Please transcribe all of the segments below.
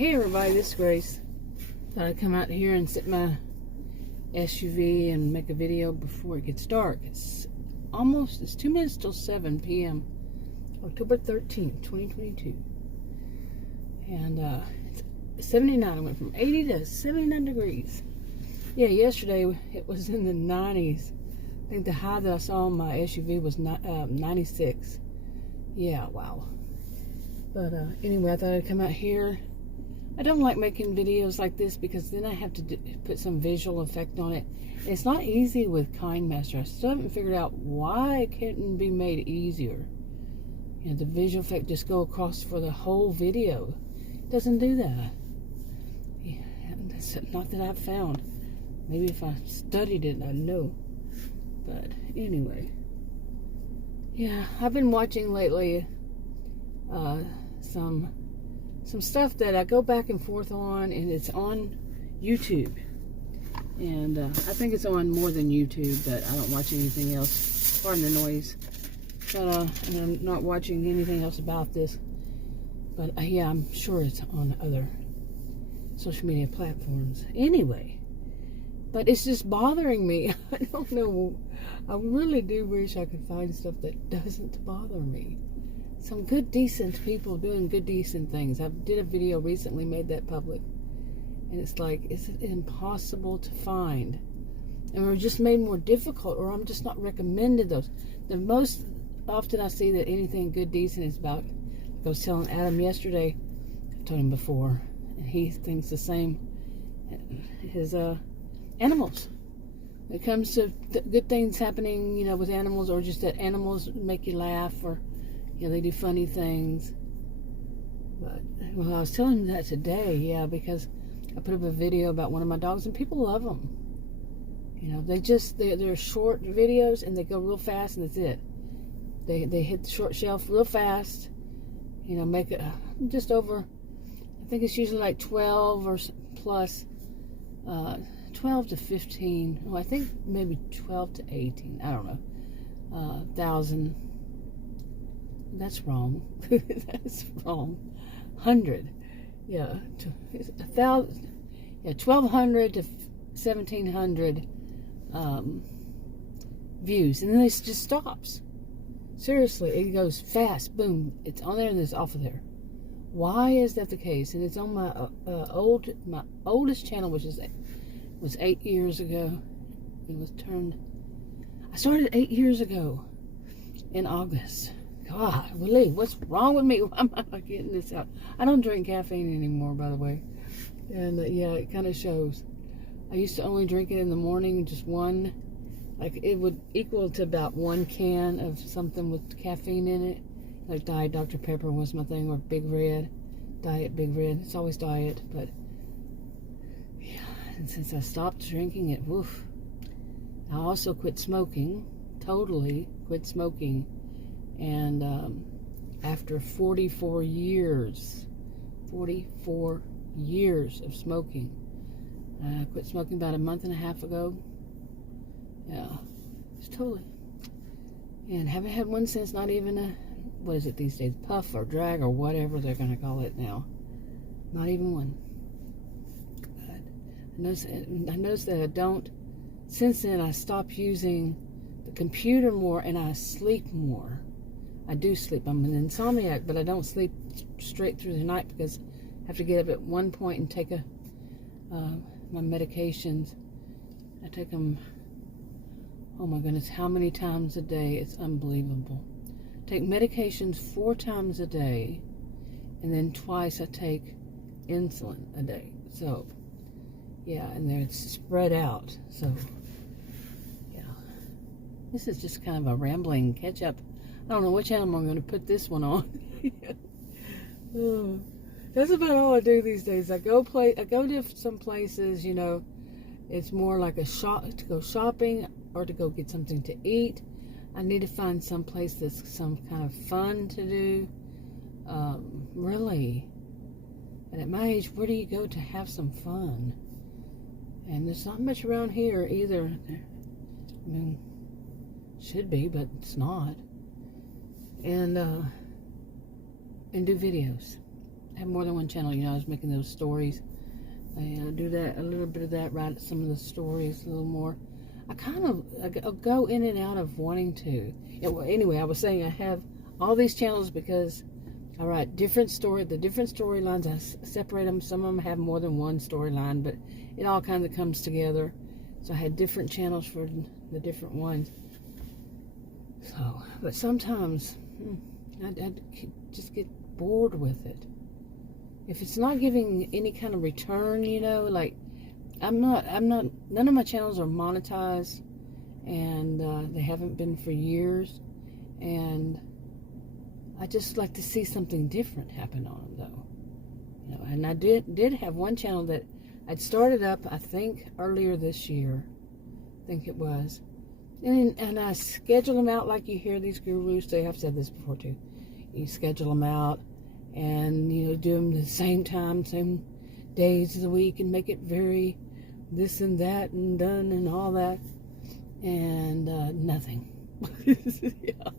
Hey everybody, this is Grace. Thought I'd come out here and sit in my SUV and make a video before it gets dark. It's 2 minutes till 7 p.m. October 13th, 2022. And it's 79. I went from 80 to 79 degrees. Yeah, yesterday it was in the 90s. I think the high that I saw on my SUV was 96. Yeah, wow. But anyway, I thought I'd come out here. I don't like making videos like this because then I have to put some visual effect on it. And it's not easy with KineMaster. I still haven't figured out why it couldn't be made easier. You know, the visual effect just go across for the whole video. It doesn't do that. Yeah, that's not that I've found. Maybe if I studied it, I'd know. But anyway. Yeah, I've been watching lately some stuff that I go back and forth on, and it's on YouTube. And I think it's on more than YouTube, but I don't watch anything else. Pardon the noise. But and I'm not watching anything else about this. But yeah, I'm sure it's on other social media platforms. Anyway, but it's just bothering me. I don't know. I really do wish I could find stuff that doesn't bother me. Some good, decent people doing good, decent things. I did a video recently, made that public. And it's like, it's impossible to find. And we're just made more difficult, or I'm just not recommended those. The most often I see that anything good, decent is about, like I was telling Adam yesterday, I told him before, and he thinks the same, his animals. When it comes to good things happening, you know, with animals, or just that animals make you laugh, or you know, they do funny things. But, well, I was telling him that today, yeah, because I put up a video about one of my dogs, and people love them. You know, they're short videos, and they go real fast, and that's it. They hit the short shelf real fast, you know, make it just over, I think it's usually like 12 or plus, 12 to 15, well, I think maybe 12 to 18, I don't know, 1,000. That's wrong. That's wrong. 100. Yeah. 1,000. Yeah, 1,200 to 1,700 views. And then it just stops. Seriously, it goes fast. Boom. It's on there and it's off of there. Why is that the case? And it's on my my oldest channel, which was 8 years ago. It was I started 8 years ago in August. God, really, what's wrong with me? Why am I not getting this out? I don't drink caffeine anymore, by the way. And yeah, it kind of shows. I used to only drink it in the morning, just one. Like, it would equal to about 1 can of something with caffeine in it. Like Diet Dr. Pepper was my thing, or Big Red. Diet Big Red. It's always diet, but yeah. And since I stopped drinking it, woof. I also quit smoking. Totally quit smoking. And after 44 years of smoking, I quit smoking about a month and a half ago. Yeah, it's totally. And haven't had one since, not even a, what is it these days, puff or drag or whatever they're going to call it now. Not even one. But I noticed that I don't, since then I stopped using the computer more and I sleep more. I do sleep. I'm an insomniac, but I don't sleep straight through the night because I have to get up at one point and take my medications. I take them, oh my goodness, how many times a day? It's unbelievable. I take medications 4 times a day, and then twice I take insulin a day. So, yeah, and they're spread out. So, yeah. This is just kind of a rambling catch-up. I don't know which animal I'm going to put this one on. That's about all I do these days. I go to some places, you know, it's more like to go shopping or to go get something to eat. I need to find some place that's some kind of fun to do. Really. And at my age, where do you go to have some fun? And there's not much around here either. I mean, should be, but it's not. And do videos. have more than one channel. You know, I was making those stories. I do that, a little bit of that, write some of the stories a little more. I go in and out of wanting to. Anyway, I was saying I have all these channels because I write the different storylines. I separate them. Some of them have more than one storyline, but it all kind of comes together. So I had different channels for the different ones. So, but sometimes I just get bored with it. If it's not giving any kind of return, you know, like none of my channels are monetized, and they haven't been for years, and I just like to see something different happen on them, though. You know, and I did have one channel that I'd started up, I think, earlier this year. I think it was. And I schedule them out like you hear these gurus say. I've said this before, too. You schedule them out and, you know, do them the same time, same days of the week, and make it very this and that and done and all that. And nothing. Yeah.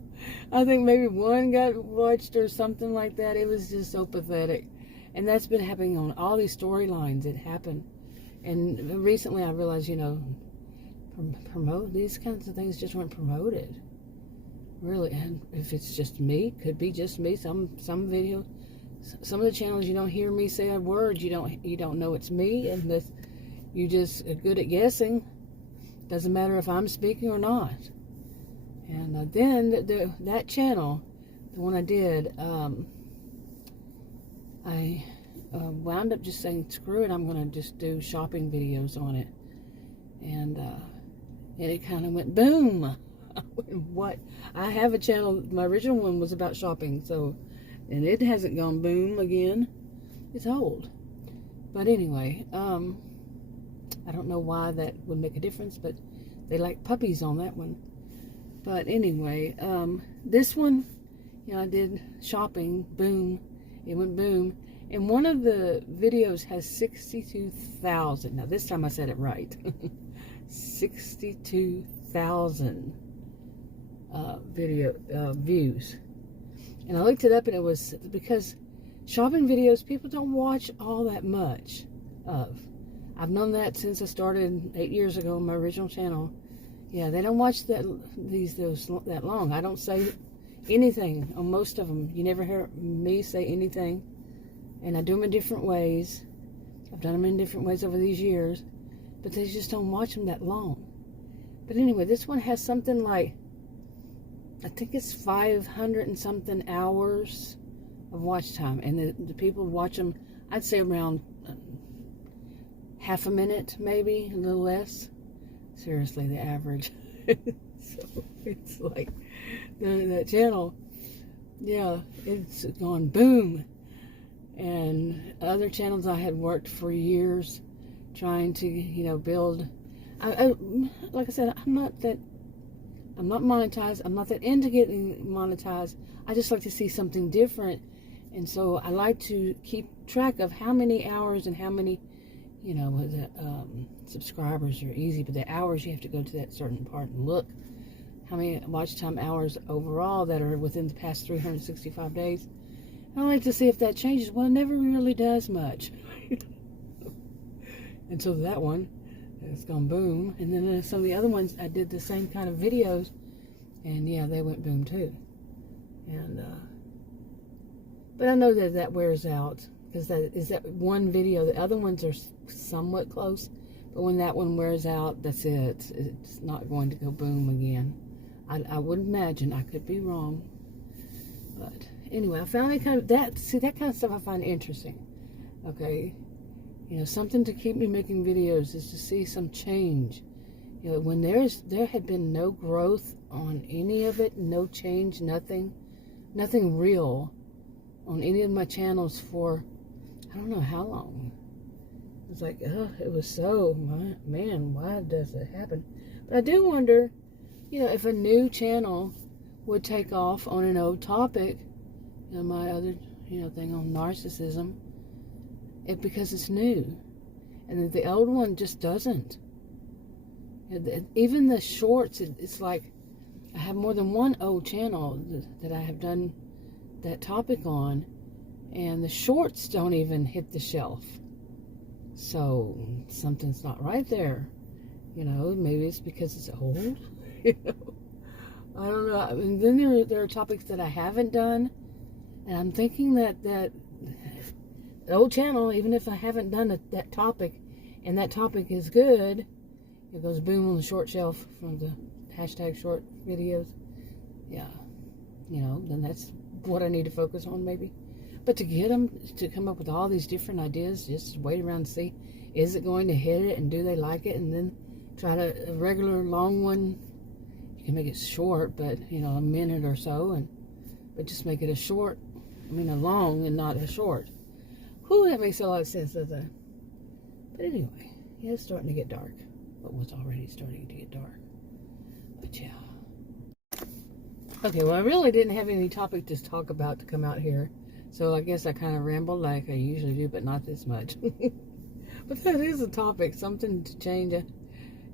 I think maybe one got watched or something like that. It was just so pathetic. And that's been happening on all these storylines. It happened. And recently I realized, you know, promote these kinds of things just weren't promoted. Really. And if it's just me, could be just me. Some video, some of the channels you don't hear me say a word. You don't know it's me, and this, you just are good at guessing. Doesn't matter if I'm speaking or not. And then that channel, the one I did, I wound up just saying, screw it, I'm going to just do shopping videos on it. And it kind of went boom. What? I have a channel, my original one was about shopping, so, and it hasn't gone boom again. It's old. But anyway, I don't know why that would make a difference, but they like puppies on that one. But anyway, this one, you know, I did shopping, boom, it went boom. And one of the videos has 62,000. Now this time I said it right. 62,000 video views. And I looked it up, and it was because shopping videos people don't watch all that much of. I've known that since I started 8 years ago on my original channel. Yeah, they don't watch that long. I don't say anything on most of them. You never hear me say anything. And I do them in different ways. I've done them in different ways over these years. But they just don't watch them that long. But anyway, this one has something like, I think it's 500 and something hours of watch time. And the people watch them, I'd say around half a minute, maybe, a little less. Seriously, the average. So it's like that channel, yeah, it's gone boom. And other channels I had worked for years trying to, you know, build. Like I said, I'm not monetized. I'm not that into getting monetized. I just like to see something different. And so I like to keep track of how many hours and how many, you know, subscribers are easy, but the hours, you have to go to that certain part and look how many watch time hours overall that are within the past 365 days. I like to see if that changes. Well, it never really does much. Until that one, it's gone boom. And then some of the other ones, I did the same kind of videos, and yeah, they went boom too. And but I know that wears out, because that is that one video. The other ones are somewhat close, but when that one wears out, that's it. It's not going to go boom again. I would imagine. I could be wrong, but anyway, I found it kind of that kind of stuff I find interesting. Okay, you know, something to keep me making videos is to see some change. You know, when there had been no growth on any of it, no change, nothing real on any of my channels for I don't know how long. It's like, it was so, man, why does it happen? But I do wonder, you know, if a new channel would take off on an old topic, you know, my other, you know, thing on narcissism, because it's new. And the old one just doesn't. Even the shorts, it's like, I have more than one old channel that I have done that topic on, and the shorts don't even hit the shelf. So something's not right there. You know, maybe it's because it's old. You know, I don't know. And then there are topics that I haven't done, and I'm thinking that the old channel, even if I haven't done that topic, and that topic is good, it goes boom on the short shelf from the hashtag short videos. Yeah, you know, then that's what I need to focus on maybe. But to get them to come up with all these different ideas, just wait around and see, is it going to hit it, and do they like it, and then try to, a regular long one, you can make it short, but, you know, a minute or so, but just make it a short, I mean a long and not a short. Whew, that makes a lot of sense, doesn't it? But anyway, yeah, it's starting to get dark. It was already starting to get dark. But yeah. Okay, well, I really didn't have any topic to talk about to come out here. So I guess I kind of rambled like I usually do, but not this much. But that is a topic, something to change,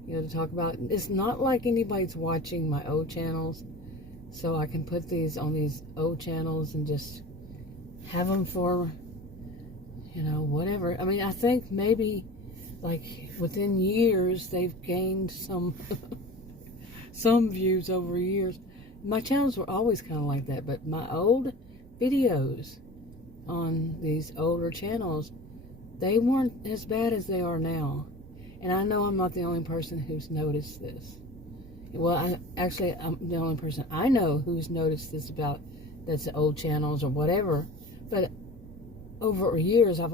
you know, to talk about. It's not like anybody's watching my old channels, so I can put these on these old channels and just have them for, you know, whatever. I mean, I think maybe like within years they've gained some some views over years. My channels were always kind of like that, but my old videos on these older channels, they weren't as bad as they are now. And I know I'm not the only person who's noticed this. Well, I'm the only person I know who's noticed this about that's the old channels or whatever. But over years, I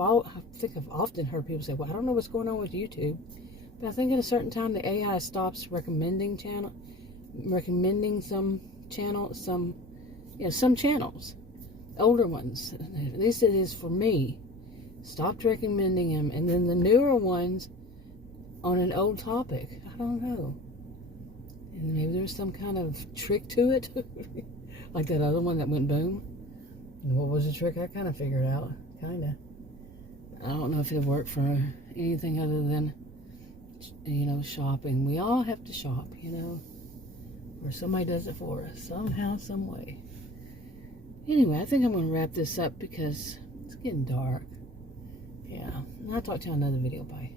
think I've often heard people say, well, I don't know what's going on with YouTube. But I think at a certain time, the AI stops recommending some channels, older ones. At least it is for me. Stopped recommending them, and then the newer ones on an old topic. I don't know. And maybe there's some kind of trick to it, like that other one that went boom. And what was the trick? I kind of figured out. Kinda. I don't know if it'll work for anything other than, you know, shopping. We all have to shop, you know, or somebody does it for us somehow, some way. Anyway, I think I'm going to wrap this up because it's getting dark. Yeah, and I'll talk to you on another video. Bye.